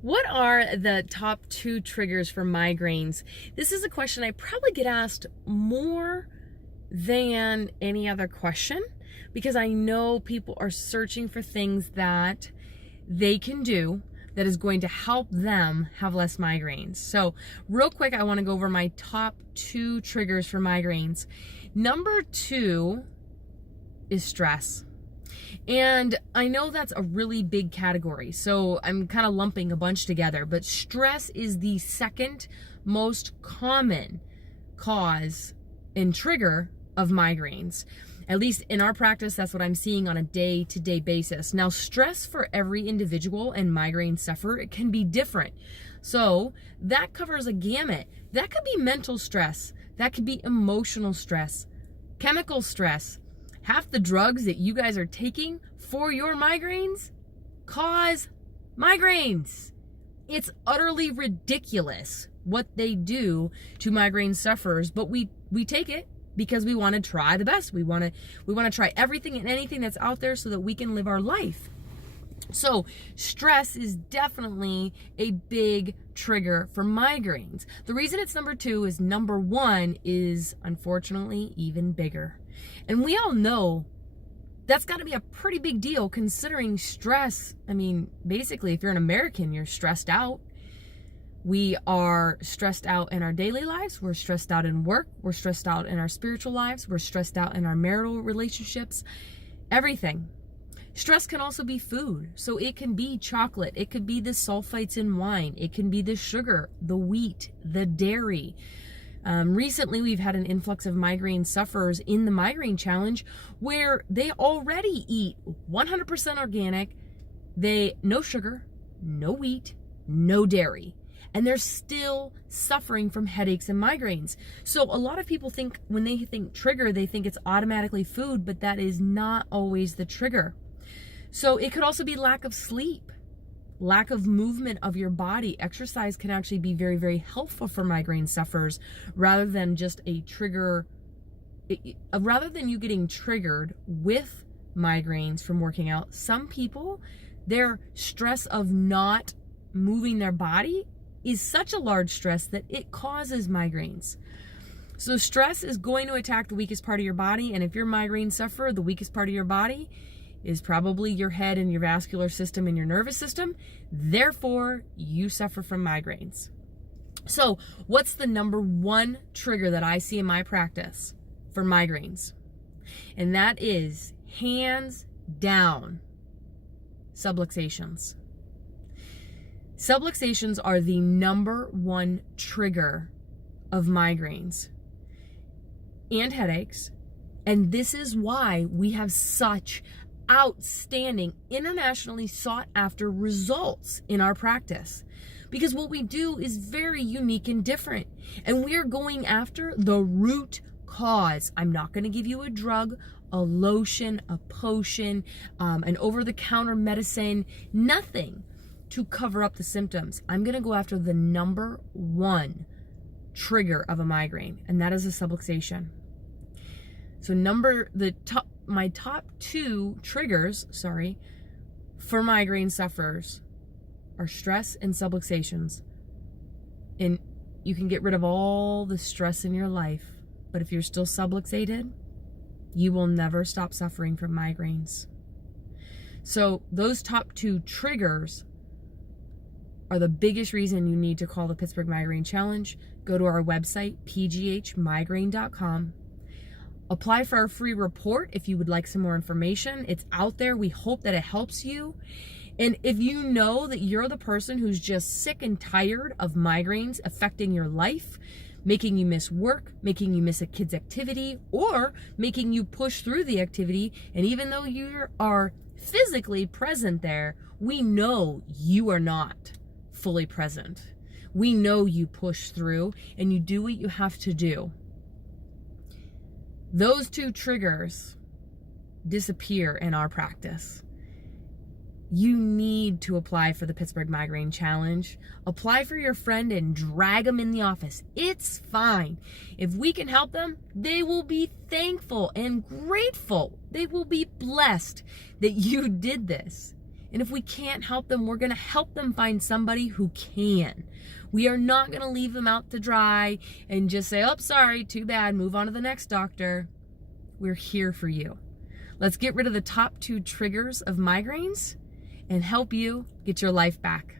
What are the top 2 triggers for migraines? This is a question I probably get asked more than any other question because I know people are searching for things that they can do that is going to help them have less migraines. So real quick, I want to go over my top 2 triggers for migraines. Number 2 is stress. And I know that's a really big category, so I'm kind of lumping a bunch together, but stress is the second most common cause and trigger of migraines. At least in our practice, that's what I'm seeing on a day-to-day basis. Now, stress for every individual and migraine sufferer, it can be different. So that covers a gamut. That could be mental stress. That could be emotional stress, chemical stress. Half the drugs that you guys are taking for your migraines cause migraines. It's utterly ridiculous what they do to migraine sufferers, but we take it because we want to try the best. We want to try everything and anything that's out there so that we can live our life. So stress is definitely a big trigger for migraines. The reason it's number 2 is number 1 is unfortunately even bigger. And we all know that's got to be a pretty big deal considering stress. I mean, basically, if you're an American, you're stressed out. We are stressed out in our daily lives. We're stressed out in work. We're stressed out in our spiritual lives. We're stressed out in our marital relationships. Everything. Stress can also be food. So it can be chocolate. It could be the sulfites in wine. It can be the sugar, the wheat, the dairy. Recently, we've had an influx of migraine sufferers in the Migraine Challenge where they already eat 100% organic. No sugar, no wheat, no dairy. And they're still suffering from headaches and migraines. So a lot of people think when they think trigger, they think it's automatically food, but that is not always the trigger. So it could also be lack of sleep, lack of movement of your body. Exercise can actually be very, very helpful for migraine sufferers rather than just a trigger. Rather than you getting triggered with migraines from working out, some people, their stress of not moving their body is such a large stress that it causes migraines. So stress is going to attack the weakest part of your body. And if you're a migraine sufferer, the weakest part of your body is probably your head and your vascular system and your nervous system. Therefore, you suffer from migraines. So what's the number 1 trigger that I see in my practice for migraines? And that is hands down subluxations. Subluxations are the number 1 trigger of migraines and headaches. And this is why we have such outstanding, internationally sought after results in our practice. Because what we do is very unique and different. And we are going after the root cause. I'm not going to give you a drug, a lotion, a potion, an over-the-counter medicine, nothing to cover up the symptoms. I'm going to go after the number 1 trigger of a migraine, and that is a subluxation. So my top 2 triggers, for migraine sufferers are stress and subluxations. And you can get rid of all the stress in your life, but if you're still subluxated, you will never stop suffering from migraines. So those top 2 triggers are the biggest reason you need to call the Pittsburgh Migraine Challenge. Go to our website, pghmigraine.com. Apply for our free report if you would like some more information. It's out there. We hope that it helps you. And if you know that you're the person who's just sick and tired of migraines affecting your life, making you miss work, making you miss a kid's activity, or making you push through the activity, and even though you are physically present there, we know you are not fully present. We know you push through and you do what you have to do. Those 2 triggers disappear in our practice. You need to apply for the Pittsburgh Migraine Challenge. Apply for your friend and drag them in the office. It's fine. If we can help them, they will be thankful and grateful. They will be blessed that you did this. And if we can't help them, we're going to help them find somebody who can. We are not going to leave them out to dry and just say, oh, sorry, too bad, move on to the next doctor. We're here for you. Let's get rid of the top 2 triggers of migraines and help you get your life back.